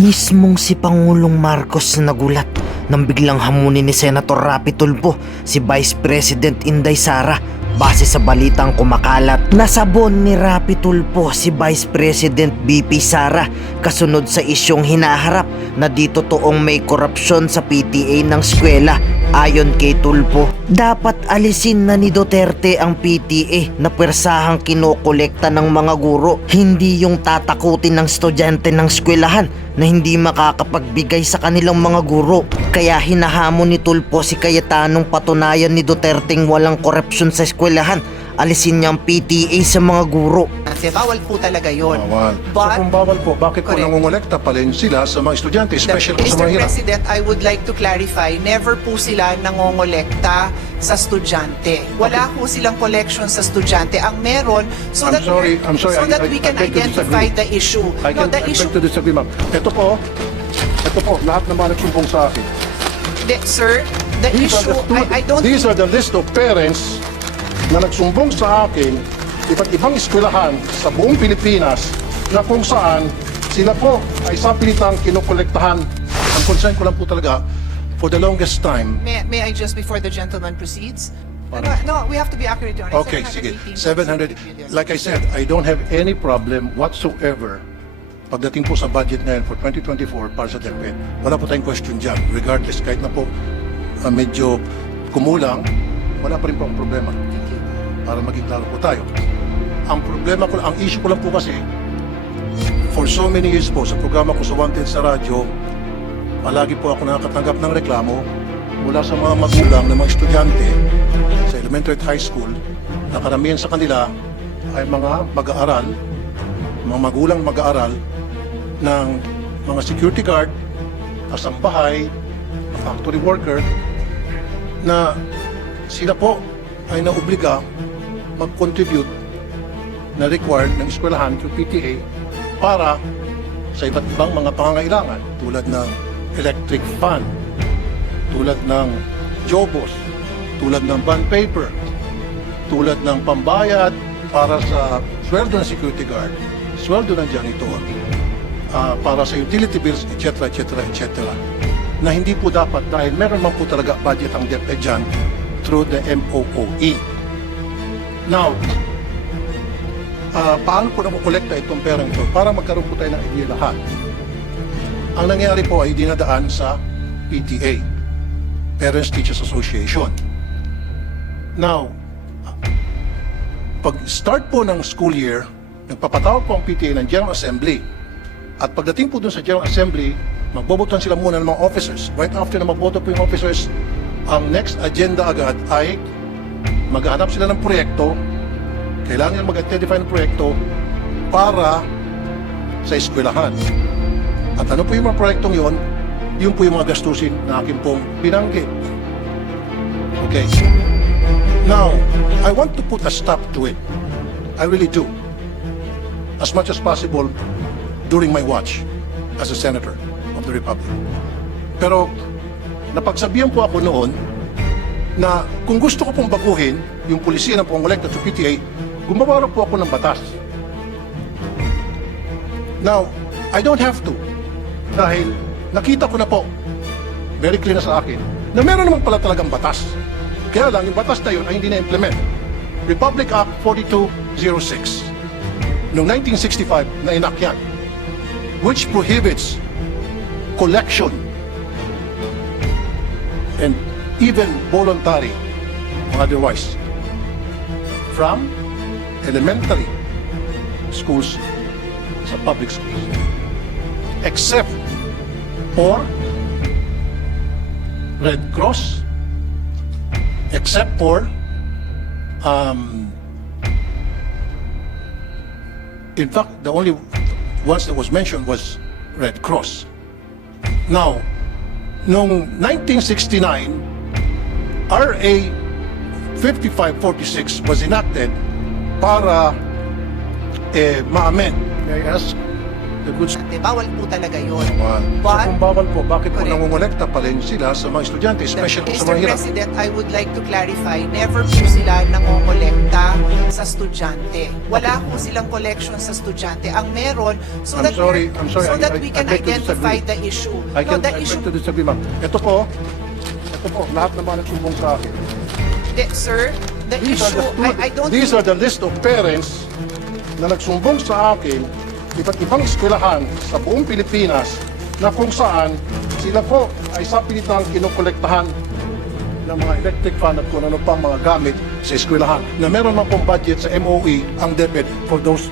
Mismong si Pangulong Marcos nagulat nang biglang hamunin ni Senator Rapi Tulfo si Vice President Inday Sara base sa balitang kumakalat. Nasabon ni Rapi Tulfo si Vice President BP Sara kasunod sa isyong hinaharap na di totoong may korupsyon sa PTA ng eskwela. Ayon kay Tulfo, dapat alisin na ni Duterte ang PTA na pwersahang kinokolekta ng mga guro, hindi yung tatakutin ng estudyante ng eskwelahan na hindi makakapagbigay sa kanilang mga guro. Kaya hinahamon ni Tulfo si Cayetanong patunayan ni Duterteng walang korupsyon sa eskwelahan, alisin niya ang PTA sa mga guro. Bawal po talaga yun. Bawal. But, so kung bawal po, bakit po correct. nangongolekta pa rin sila sa mga estudyante, especially sa Mr. mga hirap? President, I would like to clarify, never po sila nangongolekta sa estudyante. Wala po silang collection sa estudyante. Ang meron, so I'm that, sorry, so that we can I beg to identify disagree. the issue. I The beg issue, to disagree, ma'am. Ito po, lahat ng mga nagsumbong sa akin. sir, the issue, I don't These are the list of parents na nagsumbong sa akin iba't ibang eskwelahan sa buong Pilipinas na kung saan sila po ay sapilitang kinukolektahan. Ang concern ko lang po talaga, for the longest time. May I just, before the gentleman proceeds? No, we have to be accurate on it. Okay, sige. 718 700. Like I said, I don't have any problem whatsoever pagdating po sa budget ngayon for 2024 para sa DepEd. Wala po tayong question dyan. Regardless, kahit na po medyo kumulang, wala pa rin po ang problema. Para maging klaro po tayo. Ang problema ko, ang issue ko lang po kasi, for so many years po, sa programa ko sa Wanted sa radyo, palagi po ako nakakatanggap ng reklamo mula sa mga magulang ng mga estudyante sa elementary at high school na karamihan sa kanila ay mga mag-aaral, mga magulang mag-aaral ng mga security guard, kasambahay, factory worker, na sila po ay naobliga mag-contribute na required ng eskwelahan through PTA para sa iba't ibang mga pangangailangan tulad ng electric fan, tulad ng jobos, tulad ng bond paper, tulad ng pambayad para sa sweldo ng security guard, sweldo ng janitor, para sa utility bills, etc., etc., etc. Na hindi po dapat dahil meron man po talaga budget ang DepEd dyan through the MOOE. Now, paano po nakukolekta itong perang ito? Para magkaroon po tayo ng idea lahat. Ang nangyari po ay dinadaan sa PTA, Parents Teachers Association. Now, pag start po ng school year, nagpapatawag po ang PTA ng General Assembly. At pagdating po dun sa General Assembly, magbobotohan sila muna ng mga officers. Right after na magboto po yung officers, ang next agenda agad ay maghahanap sila ng proyekto. Kailangan nila mag-identify ng proyekto para sa eskwelahan. At ano po yung mga proyektong yon? Yun po yung mga gastusin na akin pong binanggit. Okay. Now, I want to put a stop to it. I really do. As much as possible during my watch as a Senator of the Republic. Pero, napagsabihan po ako noon na kung gusto ko pong baguhin yung polisiya ng pangolekta sa PTA, gumawa po ako ng batas. Now, I don't have to. Dahil nakita ko na po, very clear na sa akin, na meron naman pala talagang batas. Kaya lang, yung batas na yun ay hindi na-implement. Republic Act 4206 noong 1965 na inakyan, which prohibits collection and even voluntary or otherwise from elementary schools sa public schools, except for Red Cross, except for in fact, the only ones that was mentioned was Red Cross. Now, noong 1969, RA 5546 was enacted para ma-amend, may I ask the goods. Bawal po talaga yun. So But, kung bawal po, bakit po Correct. nangongolekta pa rin sila sa mga estudyante, especially po sa Mr. mga hirap? President, I would like to clarify, never po sila nangongolekta sa estudyante. Wala po silang collection sa estudyante. Ang meron, so I'm that, sorry, we I can beg to identify disagree. the issue. I No, can the I issue, beg to disagree, ma'am. Ito po, lahat naman nagsumbong sa akin. sir, the issue, I don't These are the list of parents na nagsumbong sa akin iba't ibang eskwelahan sa buong Pilipinas na kung saan sila po ay sa pilitang kinokolektahan ng mga electric fan at kung ano pang mga gamit sa eskwelahan na meron man pong budget sa MOE ang DepEd for those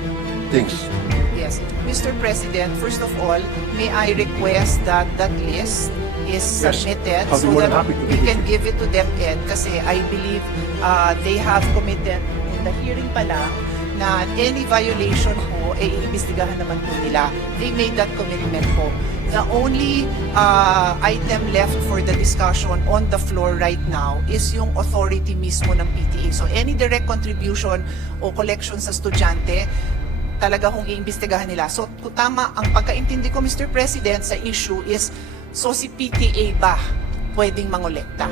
things. Yes. Mr. President, first of all, may I request that that list is Yes. submitted I'll be so more than that happy to we give it can give it to DepEd kasi I believe they have committed in the hearing pa lang na any violation po, iimbestigahan naman po nila. They made that commitment po. The only item left for the discussion on the floor right now is yung authority mismo ng PTA. So any direct contribution o collection sa estudyante, talaga kung iimbestigahan nila. So tama, ang pagkaintindi ko, Mr. President, sa issue is, so si PTA ba pwedeng mangolekta?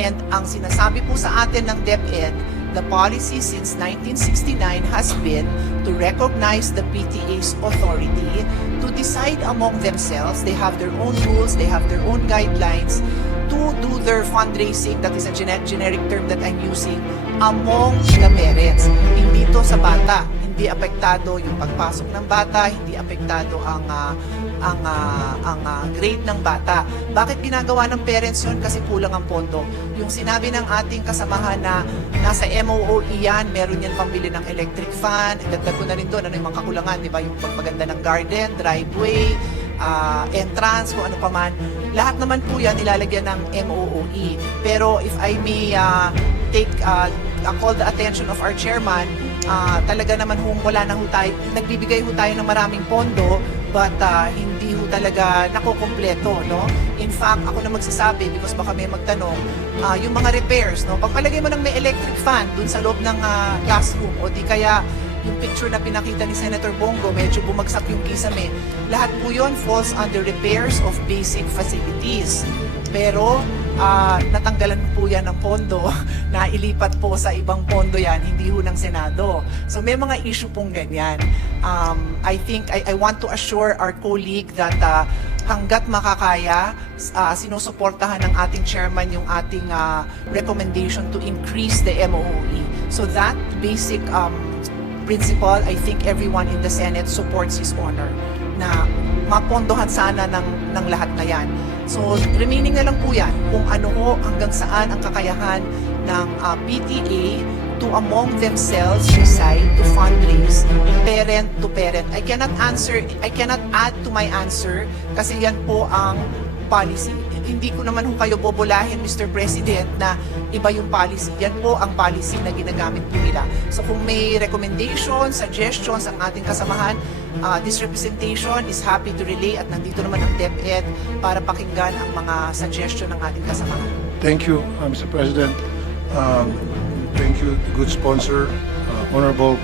And ang sinasabi po sa atin ng DepEd, the policy since 1969 has been to recognize the PTA's authority to decide among themselves. They have their own rules, they have their own guidelines to do their fundraising, that is a generic term that I'm using, among the parents. Hindi to sa bata. Hindi apektado yung pagpasok ng bata, hindi apektado ang grade ng bata. Bakit ginagawa ng parents yun? Kasi kulang ang pondo. Yung sinabi ng ating kasamahan na nasa MOOE yan, meron yan pambili ng electric fan, dagdag ko na rin doon, ano yung mga kakulangan, di ba? Yung pagpaganda ng garden, driveway, entrance, kung ano pa man. Lahat naman po yan nilalagyan ng MOOE. Pero if I may call the attention of our chairman, talaga naman wala na ho tayo, nagbibigay ho tayo ng maraming pondo, but hindi ho talaga nakukumpleto, no? In fact, ako na magsasabi, because baka may magtanong, yung mga repairs, no? Pagpalagay mo ng may electric fan dun sa loob ng classroom, o di kaya yung picture na pinakita ni Senator Bongo, medyo bumagsak yung kisame, lahat po yun falls under repairs of basic facilities. Pero natanggalan po yan ng pondo, na ilipat po sa ibang pondo yan, hindi ho ng Senado. So may mga issue pong ganyan. I think, I want to assure our colleague that hanggat makakaya, sinusuportahan ng ating chairman yung ating recommendation to increase the MOOE. So that basic principle, I think everyone in the Senate supports his honor, na mapondohan sana ng lahat na yan. So, remaining na lang po yan kung ano ho, hanggang saan ang kakayahan ng PTA to among themselves decide to fundraise parent to parent. I cannot add to my answer kasi yan po ang policy. Hindi ko naman ho kayo bobolahin, Mr. President, na iba yung policy. Yan po ang policy na ginagamit po nila. So kung may recommendations, suggestions ang ating kasamahan, this representation is happy to relay at nandito naman ang DepEd para pakinggan ang mga suggestion ng ating kasamahan. Thank you, Mr. President. Thank you, good sponsor, Honorable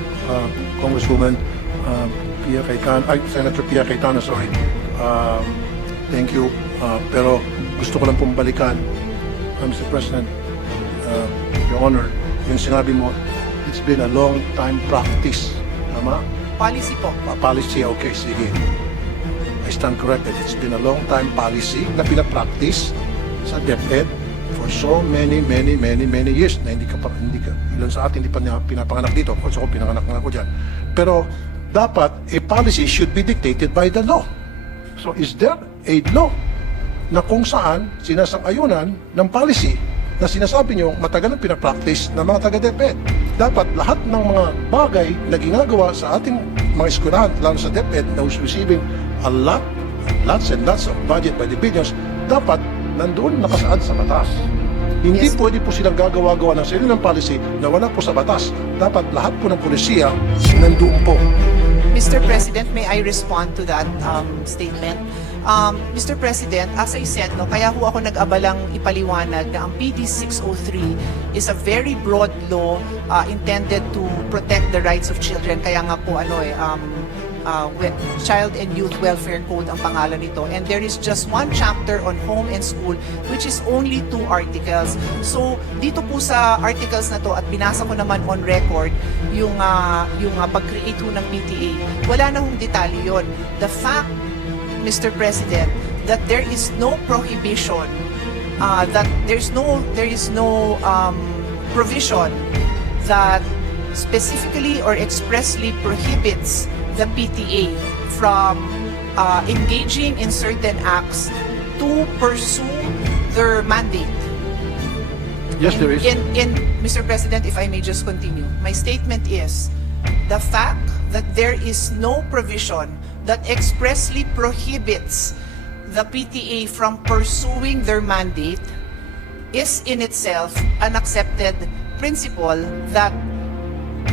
Congresswoman Pia Cayetano, Senator Pia Cayetano, sorry. Thank you. Pero gusto ko lang pong balikan, Mr. President, Your Honor, yung sinabi mo, it's been a long time practice. Tama? Policy po. Policy, okay, sige. I stand corrected. It's been a long time policy na pinapractice sa DepEd for so many years na hindi ka, ilan sa atin hindi pa pinapanganak dito. Of course, ako pinanganak na ako dyan. Pero dapat, a policy should be dictated by the law. So is there a law na kung saan sinasang-ayunan ng policy na sinasabi nyo matagal na pinapractice ng mga taga-DepEd? Dapat lahat ng mga bagay na ginagawa sa ating mga eskwelahan, lalo sa DepEd na who's receiving lots and lots of budget by the billions, dapat nandoon nakasaad sa batas. Hindi Yes. pwede po silang gagawa-gawa ng sarili ng policy na wala po sa batas. Dapat lahat po ng polisiya nandoon po. Mr. President, may I respond to that statement? Mr. President, as I said, no, kaya ho ako nag-abalang ipaliwanag na ang PD 603 is a very broad law intended to protect the rights of children. Kaya nga po Child and Youth Welfare Code ang pangalan nito. And there is just one chapter on home and school, which is only 2 articles. So, dito po sa articles na to, at binasa ko naman on record, yung pag-create ho ng PTA, wala na hong detalye yun. The fact, Mr. President, that there is no prohibition, that there is no provision that specifically or expressly prohibits the PTA from engaging in certain acts to pursue their mandate. Yes, there is. Mr. President, if I may just continue, my statement is the fact that there is no provision that expressly prohibits the PTA from pursuing their mandate is in itself an accepted principle that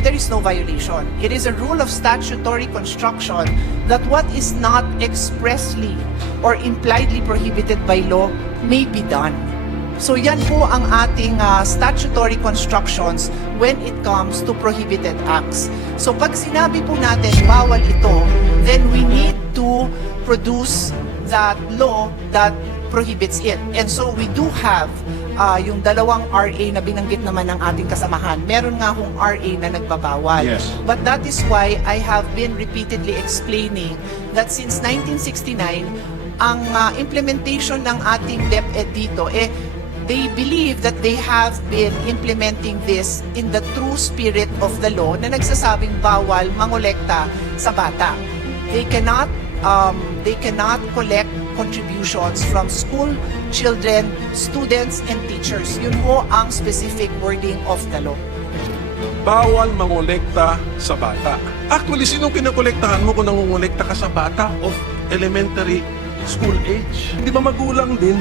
there is no violation. It is a rule of statutory construction that what is not expressly or impliedly prohibited by law may be done. So yan po ang ating statutory constructions when it comes to prohibited acts. So pag sinabi po natin bawal ito, then we need to produce that law that prohibits it. And so we do have yung dalawang RA na binanggit naman ng ating kasamahan. Meron nga hong RA na nagbabawal. Yes. But that is why I have been repeatedly explaining that since 1969, ang implementation ng ating DepEd dito, they believe that they have been implementing this in the true spirit of the law na nagsasabing bawal mangolekta sa bata. They cannot collect contributions from school children, students, and teachers. Yun po ang specific wording of the law. Bawal mangolekta sa bata. Actually, sinong kinokolektahan mo kung nangongolekta ka sa bata of elementary school age? Di ba magulang din?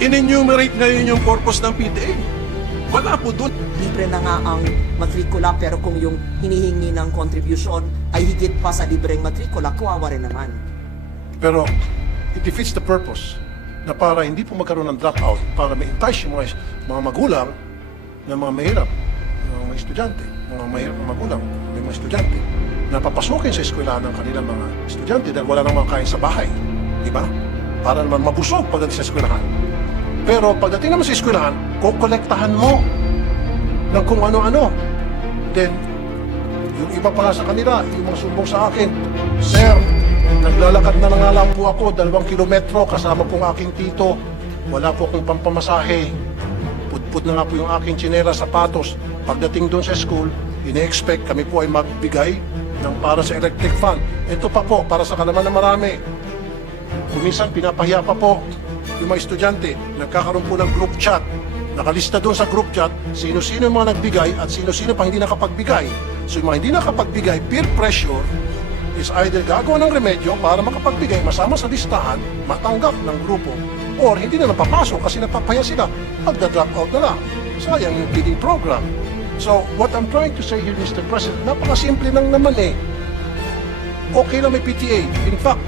In-enumerate ngayon yung purpose ng PTA. Wala po dun. Libre na nga ang matrikula, pero kung yung hinihingi ng contribution ay higit pa sa libreng matrikula, kawawa rin naman. Pero it defeats the purpose na para hindi po magkaroon ng dropout, para ma-entice yung mga magulang na mga mahirap, mga estudyante, mga mahirap na magulang, may mga estudyante, na papasukin sa eskwelahan ng kanilang mga estudyante dahil wala namang kain sa bahay. Diba? Para naman mabusog pagdating sa eskwelahan. Pero pagdating naman sa eskwelahan, kukolektahan mo ng kung ano-ano. Then, yung iba pala sa kanila, yung mga sumbong sa akin, Sir, naglalakad na nga lang po ako 2 kilometro kasama pong aking tito. Wala po akong pampamasahe. Pudpud na nga po yung aking tsinela, sapatos. Pagdating doon sa school, ine-expect kami po ay magbigay ng para sa electric fan. Ito pa po, para sa kalaman na marami. Kuminsan, pinapahiya pa po yung mga estudyante. Nagkakaroon po ng group chat. Nakalista doon sa group chat, sino-sino yung mga nagbigay at sino-sino pa hindi nakapagbigay. So yung mga hindi nakapagbigay, peer pressure, is either gagawa ng remedyo para makapagbigay, masama sa listahan, matanggap ng grupo, or hindi na napapasok kasi napapaya sila, magda-drop out na lang. Sayang yung feeding program. So, what I'm trying to say here, Mr. President, napakasimple lang naman Okay lang may PTA. In fact,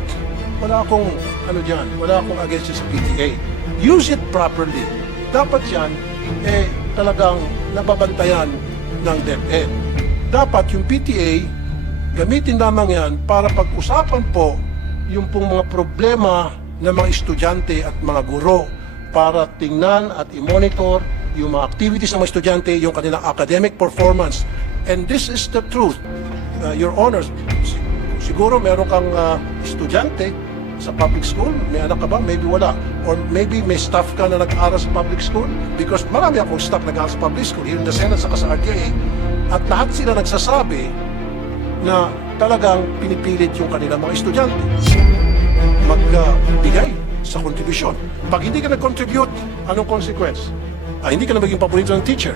wala akong against sa PTA. Use it properly. Dapat yan, talagang nababantayan ng DepEd. Dapat yung PTA, gamitin lamang yan para pag-usapan po yung pong mga problema ng mga estudyante at mga guro para tingnan at i-monitor yung mga activities ng mga estudyante, yung kanilang academic performance. And this is the truth. Your Honors, siguro meron kang estudyante sa public school, may anak ka ba? Maybe wala. Or maybe may staff ka na nag-aaral sa public school because marami akong staff nag-aaral sa public school here in the Senate saka sa RTA at lahat sila nagsasabi na talagang pinipilit yung kanilang mga estudyante magbigay sa kontribusyon. Pag hindi ka nag-contribute, anong consequence? Hindi ka na maging paborito ng teacher.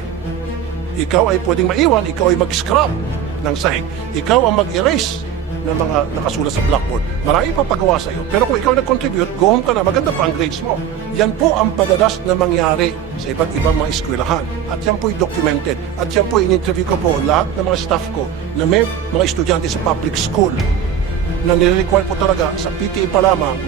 Ikaw ay pwedeng maiwan, ikaw ay mag-scrub ng sahig. Ikaw ang mag-erase ng mga nakasulat sa blackboard. Marami pa pagawa sa iyo. Pero kung ikaw nag-contribute, go home ka na, maganda pa ang grades mo. Yan po ang padalas na mangyari sa iba't ibang mga eskwelahan. At yan po documented. At yan po in-interview ko po lahat ng mga staff ko na may mga estudyante sa public school na nire-require po talaga sa PTA pa lamang,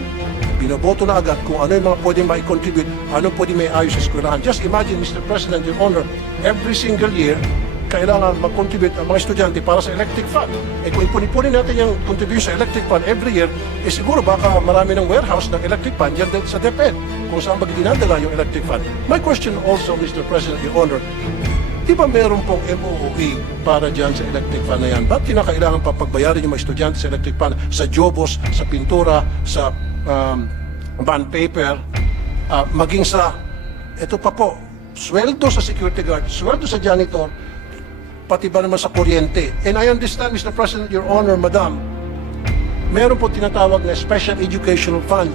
binoboto na agad kung ano yung mga pwede mai-contribute, ano pwede may ayos sa eskwelahan. Just imagine, Mr. President, Your Honor, every single year, kailangan mag-contribute ang mga estudyante para sa electric fund. Eh kung ipunipunin natin yung contribution sa electric fund every year, eh siguro baka marami ng warehouse ng electric fund yan sa DepEd kung saan magdinadala yung electric fund. My question also, Mr. President, Your Honor, di ba meron pong MOOE para dyan sa electric fund na yan? Ba't kinakailangan pa pagbayarin yung mga estudyante sa electric fund, sa jobos, sa pintura, sa bond paper, maging sa, ito pa po, sweldo sa security guard, sweldo sa janitor, pati ba naman sa kuryente. And I understand, Mr. President, Your Honor, Madam, meron po tinatawag na Special Educational Fund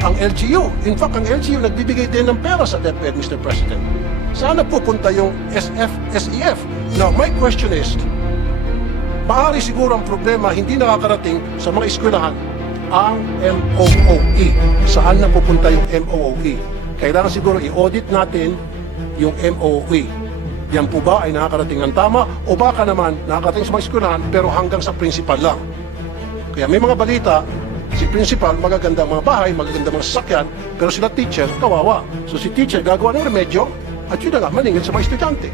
ang LGU. In fact, ang LGU nagbibigay din ng pera sa DepEd, Mr. President. Sana pupunta yung SEF. Now, my question is, maaari siguro ang problema hindi nakakarating sa mga eskwelahan ang MOOE. Saan na pupunta yung MOOE? Kailangan siguro i-audit natin yung MOOE. Yan po ba ay nakakarating ng tama o baka naman nakakarating sa mga eskwelahan pero hanggang sa principal lang? Kaya may mga balita, si principal, magagandang mga bahay, magagandang mga sasakyan, pero sila teacher, kawawa. So si teacher gagawa ng remedyo at yun na nga, maningil sa mga estudyante.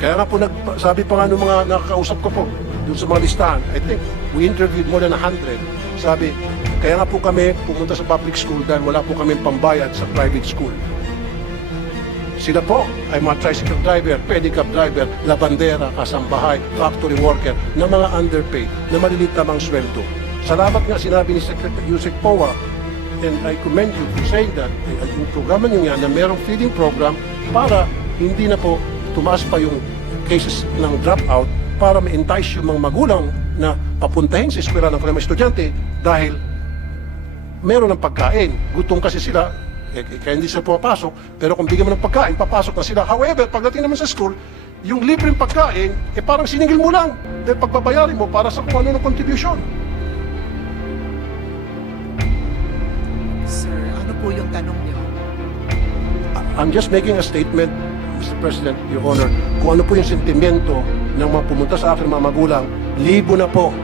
Kaya nga po, sabi pa nga ng mga nakakausap ko po, dun sa mga listahan, I think we interviewed more than 100. Sabi, kaya nga po kami pumunta sa public school dahil wala po kami pambayad sa private school. Sila po ay mga tricycle driver, pedicab driver, labandera, kasambahay, factory worker, na mga underpaid, na maliliit lamang sweldo. Salamat nga sinabi ni Secretary Yusek Powa, and I commend you for saying that, yung programa nyo yan na merong feeding program para hindi na po tumaas pa yung cases ng dropout para ma-entice yung mga magulang na papuntahin sa eskwela ng kanilang estudyante dahil meron ng pagkain. Gutom kasi sila, kaya hindi sila pumapasok, pero kung bigyan mo ng pagkain, papasok na sila. However, pagdating naman sa school, yung libreng pagkain, parang siningil mo lang dahil pagbabayarin mo para sa kung ano ng contribution. Sir, ano po yung tanong niyo? I'm just making a statement, Mr. President, Your Honor, kung ano po yung sentimento ng mga pumunta sa akin mga magulang, libo na po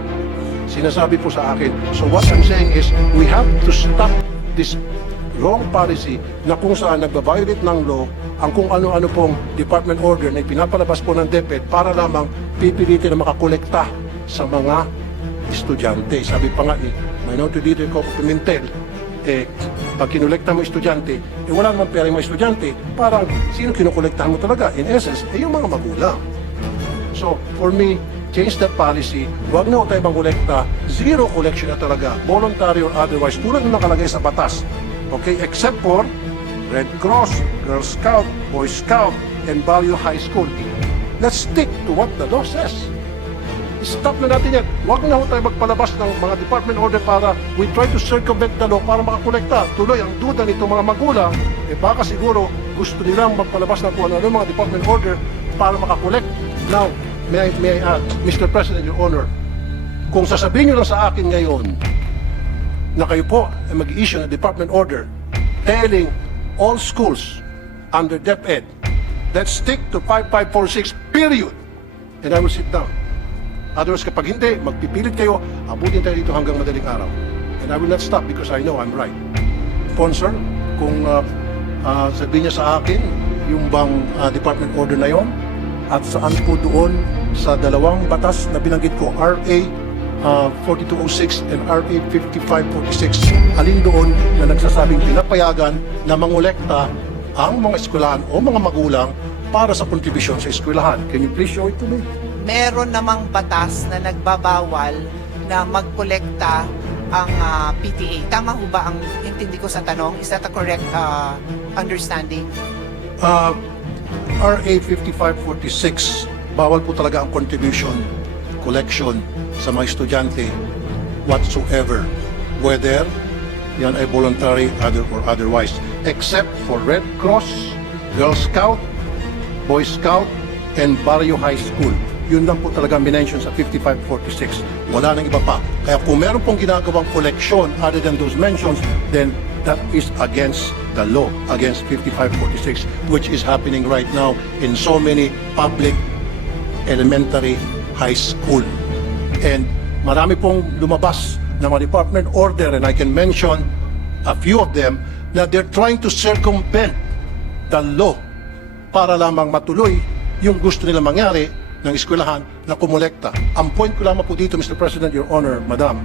sinasabi po sa akin. So what I'm saying is, we have to stop this wrong policy na kung saan nagbabiolate ng law ang kung ano-ano pong department order na pinapalabas po ng DepEd para lamang pipilitin na makakolekta sa mga estudyante. Sabi pa nga ni Minority Leader Coco Pimentel, pag kinolekta mo estudyante, wala naman pera yung mga estudyante, parang sino kinokolektahan mo talaga? In essence, yung mga magulang. So, for me, change that policy. Huwag na tayo mangkolekta. Zero collection na talaga, voluntary or otherwise, tulad ng nakalagay sa batas. Okay, except for Red Cross, Girl Scout, Boy Scout, and Value High School. Let's stick to what the law says. Stop na natin yan. Huwag na tayo magpalabas ng mga department order para we try to circumvent the law para makakolekta. Tuloy, ang duda nito mga magulang, baka siguro gusto nilang magpalabas ng kung ano mga department order para makakolekt. Now, may I add, Mr. President, Your Honor, kung sasabihin nyo lang sa akin ngayon na kayo po ay mag-issue ng department order telling all schools under DepEd, let's stick to 5546, period. And I will sit down. Otherwise, kapag hindi, magpipilit kayo, abutin tayo dito hanggang madaling araw. And I will not stop because I know I'm right. Sponsor, kung sabihin niya sa akin, yung bang department order na yon, at saan po doon sa dalawang batas na binanggit ko, RA 4206 and RA 5546, alin doon na nagsasabing pinapayagan na mangolekta ang mga eskwelahan o mga magulang para sa kontribusyon sa eskwelahan. Can you please show it to me? Meron namang batas na nagbabawal na magkolekta ang PTA. Tama ho ba ang intindi ko sa tanong? Is that a correct understanding? RA 5546, bawal po talaga ang contribution, collection sa mga estudyante whatsoever, whether yan ay voluntary or otherwise, except for Red Cross, Girl Scout, Boy Scout, and Barrio High School. Yun lang po talaga minention sa 5546. Wala nang iba pa. Kaya kung meron pong ginagawang collection other than those mentions, then that is against the law, against 5546, which is happening right now in so many public elementary high school. And marami pong lumabas na mga department order, and I can mention a few of them, na they're trying to circumvent the law para lamang matuloy yung gusto nila mangyari ng eskwelahan na kumolekta. Ang point ko lamang po dito, Mr. President, Your Honor, Madam,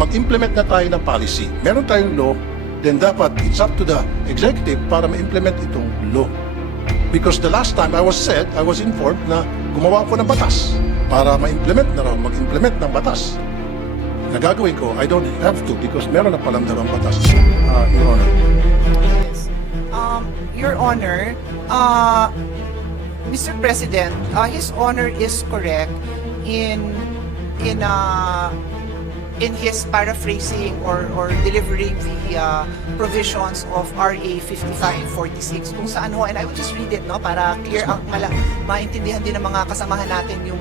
mag-implement na tayo ng policy. Meron tayong law, then dapat it's up to the executive para ma-implement itong law. Because the last time I was informed na gumawa ko ng batas para ma-implement na raw, mag-implement ng batas. Nagagawin ko, I don't have to because meron na palang dalawang batas, Your Honor. Yes. Your Honor, Mr. President, His Honor is correct in his paraphrasing or delivering the provisions of RA 5546 kung saan ho, and I will just read it, no, para clear ang maintindihan din ng mga kasamahan natin yung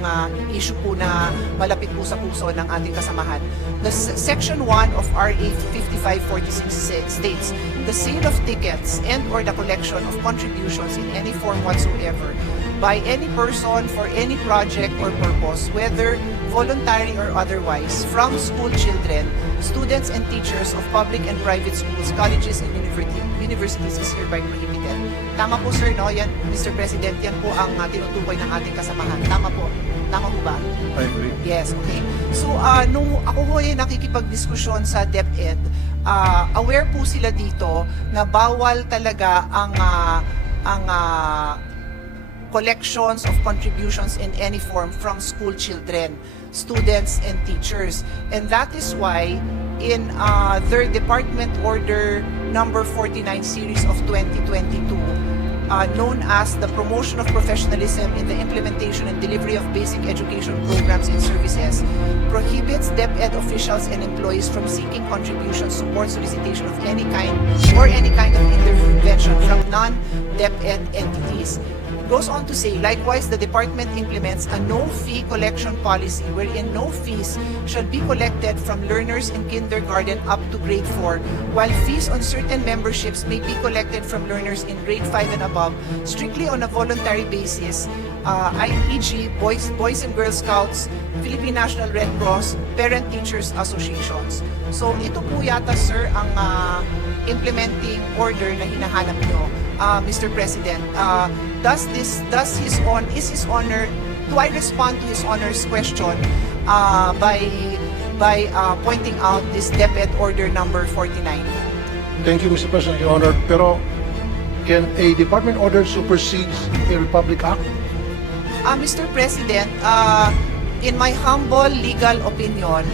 issue po na malapit po sa puso ng ating kasamahan. The Section 1 of RA 5546 states, the sale of tickets and or the collection of contributions in any form whatsoever by any person for any project or purpose, whether voluntary or otherwise, from school children, students and teachers of public and private schools, colleges and universities is hereby prohibited. Tama po sir, no? Yan, Mr. President, yan po ang tinutukoy ng ating kasamahan. Tama po. Tama po ba? I agree. Yes, okay. So, nung ako ho ay nakikipagdiskusyon sa DepEd, aware po sila dito na bawal talaga ang collections of contributions in any form from school children, students, and teachers. And that is why in their Department Order number 49 series of 2022, known as the Promotion of Professionalism in the Implementation and Delivery of Basic Education Programs and Services, prohibits DepEd officials and employees from seeking contributions, support, solicitation of any kind, or any kind of intervention from non-DepEd entities. Goes on to say, likewise, the department implements a no-fee collection policy wherein no fees shall be collected from learners in kindergarten up to grade 4, while fees on certain memberships may be collected from learners in grade 5 and above, strictly on a voluntary basis, e.g. Boys and Girl Scouts, Philippine National Red Cross, Parent-Teachers Associations. So ito po yata, sir, ang implementing order na hinahanap nyo, Mr. President. Is His Honor, do I respond to His Honor's question by pointing out this DepEd Order number 49? Thank you, Mr. President, Your Honor. Pero can a department order supersede a Republic Act? Mr. President, in my humble legal opinion,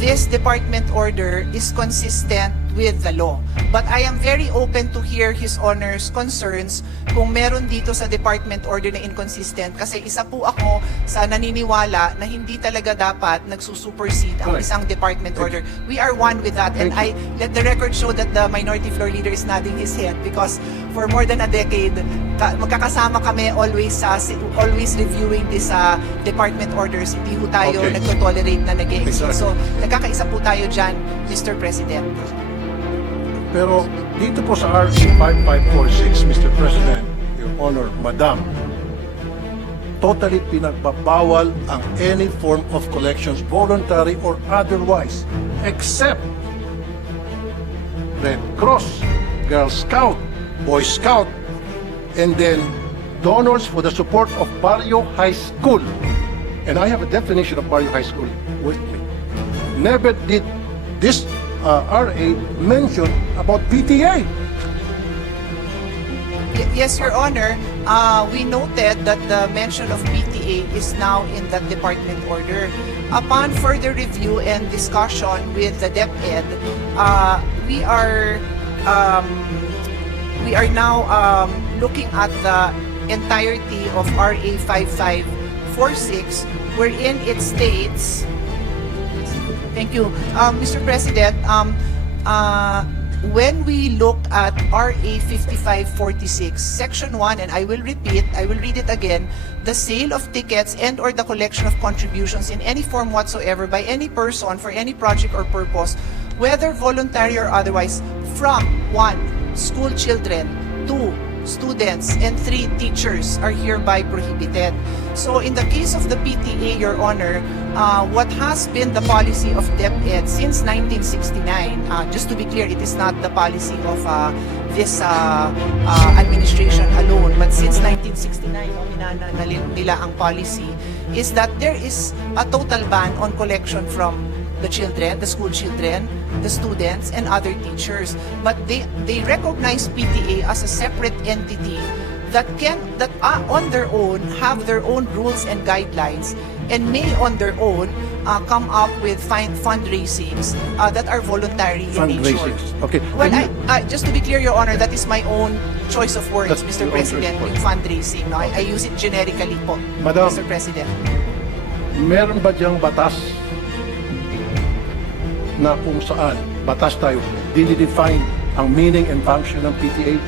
this department order is consistent with the law. But I am very open to hear His Honor's concerns kung meron dito sa department order na inconsistent, kasi isa po ako sa naniniwala na hindi talaga dapat nagsusupersede ang isang department order. We are one with that, and I let the record show that the minority floor leader is nodding his head because for more than a decade magkakasama kami always reviewing this department orders. Hindi ho tayo nagto-tolerate na nag-e-exist. So nagkakaisa po tayo dyan, Mr. President. Pero dito po sa RA 5546, Mr. President, Your Honor, Madam, totally pinagbabawal ang any form of collections, voluntary or otherwise, except Red Cross, Girl Scout, Boy Scout, and then donors for the support of Barrio High School. And I have a definition of Barrio High School with me. Never did this RA mention about PTA. Yes, Your Honor. We noted that the mention of PTA is now in that department order. Upon further review and discussion with the DepEd, we are now looking at the entirety of RA 5546, wherein it states. Thank you. Mr. President, when we look at RA 5546, Section 1, and I will read it again, the sale of tickets and or the collection of contributions in any form whatsoever by any person for any project or purpose, whether voluntary or otherwise, from 1. School children, 2. students and 3 teachers are hereby prohibited. So in the case of the PTA, Your Honor, what has been the policy of DepEd since 1969, just to be clear, it is not the policy of this administration alone, but since 1969, nila ang policy, is that there is a total ban on collection from the children, the school children, the students, and other teachers. But they recognize PTA as a separate entity that on their own have their own rules and guidelines and may on their own come up with fundraisings that are voluntary in nature. Fundraisings. Okay. Well, just to be clear, Your Honor, that is my own choice of words, That's Mr. your own President, choice of in fundraising. No? I use it generically po, Madam, Mr. President. meron ba diyang batas na kung saan batas tayo dinidefine ang meaning and function ng PTA?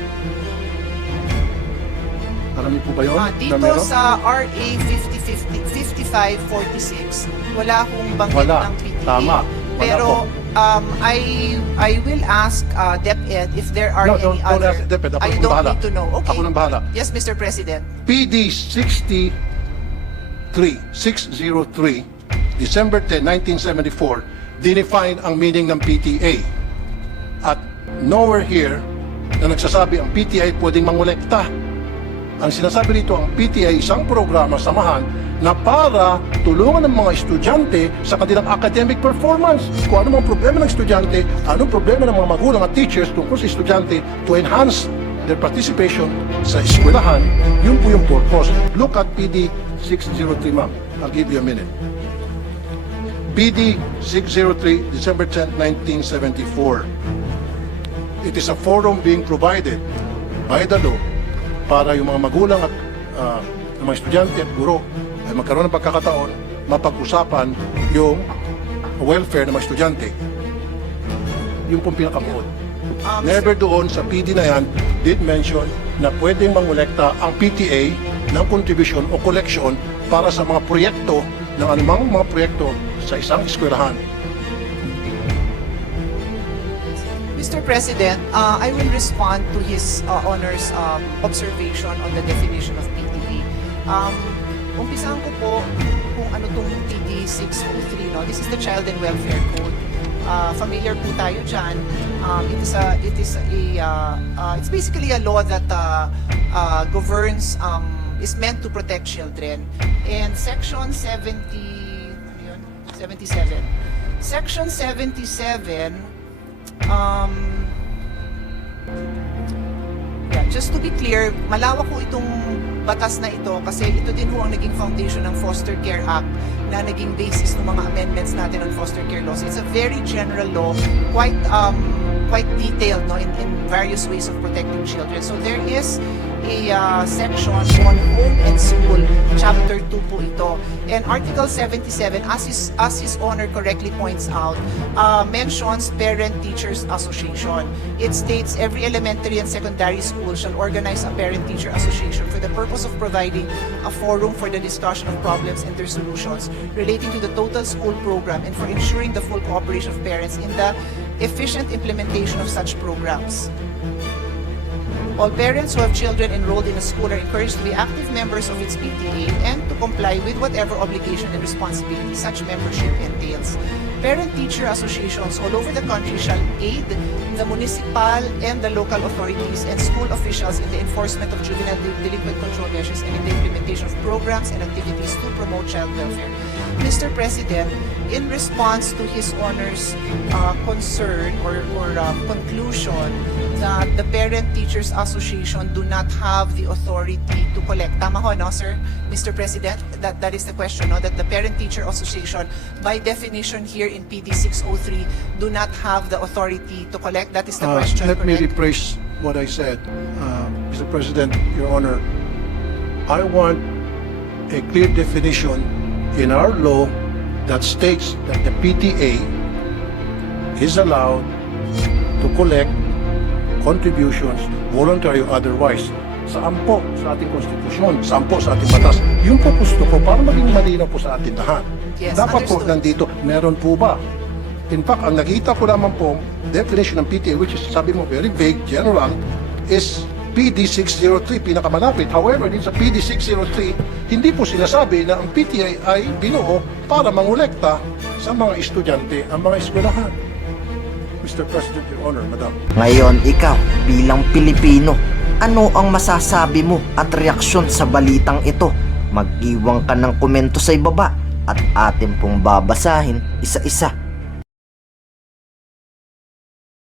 Alam niyo po ba yun? Dito meron? sa RA 5546, wala akong banggit Wala. ng PTA. Tama. Wala Pero I will ask DepEd if there are No, any don't other. ask DepEd. Ako I nang don't bahala. need to know. Okay. Ako nang bahala. Yes, Mr. President. PD 603, December 10, 1974, dinefine ang meaning ng PTA. At nowhere here na nagsasabi ang PTA pwedeng mangolekta. Ang sinasabi dito, ang PTA isang programa, samahan, na para tulungan ng mga estudyante sa kanilang academic performance. Kung ano mga problema ng estudyante, anong problema ng mga magulang at teachers tungkol sa estudyante to enhance their participation sa eskwelahan, yun po yung purpose. Look at PD 603, ma'am. I'll give you a minute. PD 603, December 10, 1974. It is a forum being provided by the law para yung mga magulang at ng mga estudyante at guro ay magkaroon ng pagkakataon mapag-usapan yung welfare ng mga estudyante. Yung pong pinakabuod. Never doon sa PD na yan did mention na pwedeng mangolekta ang PTA ng contribution o collection para sa mga proyekto ng anumang mga proyekto sa isang eskwelahan. Mr. President, I will respond to his Honor's observation on the definition of PTA. Umpisahan ko po kung ano itong PD 603. No? This is the Child and Welfare Code. Familiar po tayo dyan. It's basically a law that governs, is meant to protect children. And Section 77. Section 77, just to be clear, malawak po itong batas na ito kasi ito din ho ang naging foundation ng Foster Care Act na naging basis ng mga amendments natin on foster care laws. It's a very general law, quite detailed, no, in various ways of protecting children. So there is a section on home and school, chapter 2 po ito. And Article 77, as his honor correctly points out, mentions Parent-Teachers Association. It states every elementary and secondary school shall organize a Parent-Teacher Association for the purpose of providing a forum for the discussion of problems and their solutions relating to the total school program and for ensuring the full cooperation of parents in the efficient implementation of such programs. All parents who have children enrolled in a school are encouraged to be active members of its PTA and to comply with whatever obligation and responsibility such membership entails. Parent-teacher associations all over the country shall aid the municipal and the local authorities and school officials in the enforcement of juvenile delinquent control measures and in the implementation of programs and activities to promote child welfare. Mr. President, in response to His Honor's concern or conclusion that the Parent-Teachers Association do not have the authority to collect. Tama ho, no, sir? Mr. President, that is the question, no? That the Parent-Teacher Association, by definition here in PD 603, do not have the authority to collect. That is the question, Let me correct? rephrase what I said. Mr. President, Your Honor, I want a clear definition in our law that states that the PTA is allowed to collect contributions, voluntary or otherwise. Saan po sa ating konstitusyon, saan po sa ating batas. Yung po gusto ko para maging malinaw po sa ating lahat. Yes, Dapat po understood. nandito, meron po ba? In fact, ang nakita ko naman po, definition ng PTA, which is, sabi mo, very vague, general, is PD 603, pinakamalapit. However, din sa PD 603, hindi po sinasabi na ang PTI ay binuo para mangolekta sa mga estudyante, ang mga eskwelahan. Mr. President, Your Honor, Madam. Ngayon ikaw bilang Pilipino, ano ang masasabi mo at reaksyon sa balitang ito? Mag-iwan ka ng komento sa ibaba at atin pong babasahin isa-isa.